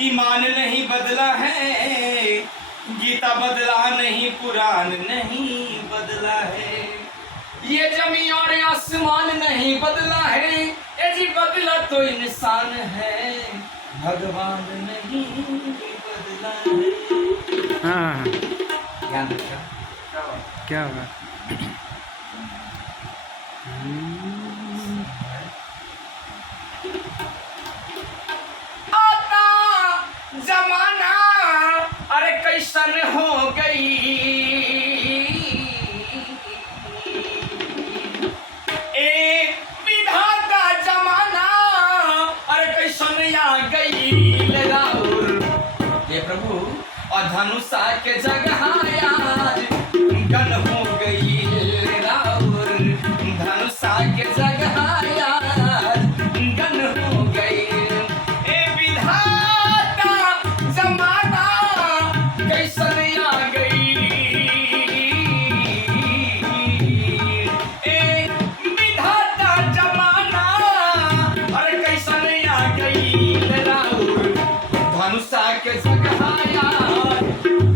ईमान नहीं बदला है, गीता बदला नहीं, कुरान नहीं बदला है, ये जमीन और आसमान नहीं बदला है, ये जी बदला तो इंसान है, भगवान नहीं बदला है। हाँ ध्यान रखना क्या होगा? आता जमाना अरे कैसन हो गई, ए विधाता जमाना अरे कैसन आ गई राउर, ये प्रभु और धनुषा के जगह आज गन हो गई राउर, धनुषा के जगह आज गन हो गई, ए विधाता जमाना कैसन आ गई, ए विधाता जमाना अरे कैसन आ गई राउर, धनुषा के जगह आज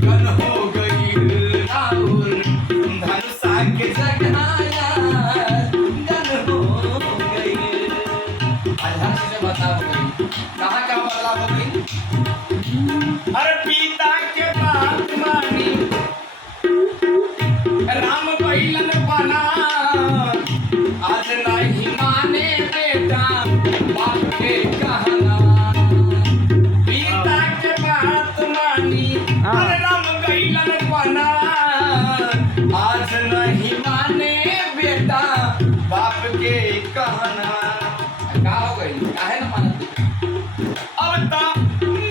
गन हो गई राउर, धनुषा के जगह आज गन हो गई। आज हर चीजें बदलाव हो गई। कहाँ कहाँ बदलाव हो गई? अरे पिता के बात मानी राम बैलन बना, आज नहीं माने बेटा बाप के कहना, पिता के बात मानी अरे राम बैलन बना, आज नहीं माने बेटा बाप के कहना। क्या हो गई? काहे न मानत? अब तो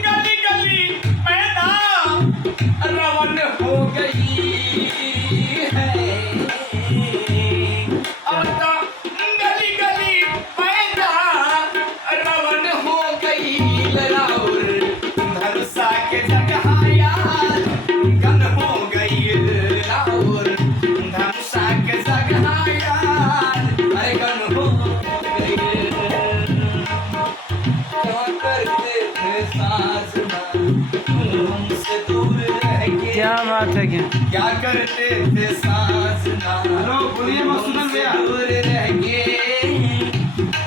गली गली पैदा रवन हो गई है, अब तो गली गली पैदा रवन हो गई राउर, धनुषा के जगह आज गन हो गई राउर, धनुषा के जगह आज अरे गन हो गई। क्या करते थे साजना हमसे दूर रह के, क्या बात है? क्या करते थे साजना हमसे दूर रह के,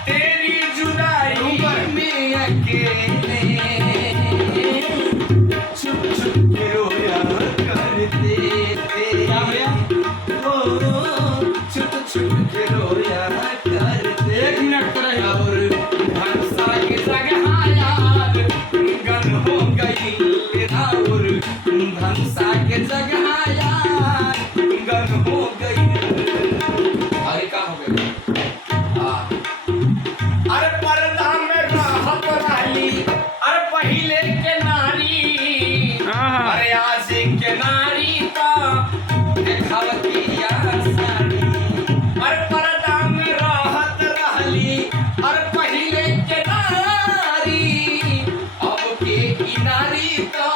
तेरी जुदाई में अकेले छुप छुप के रोया करते थे, ओ छुप छुप के रोया करते। 1 मिनट और धनुषा के जगह आज गन हो गई राउर, धनुषा के जगह आज गन हो गई। अरे का हो गया? अरे पर्दा में राहत रही अरे पहले के नारी, अरे आज के नारी का देखावती साड़ी, अरे पर्दा में राहत रहली अरे पहले के नारी, अब के नारी का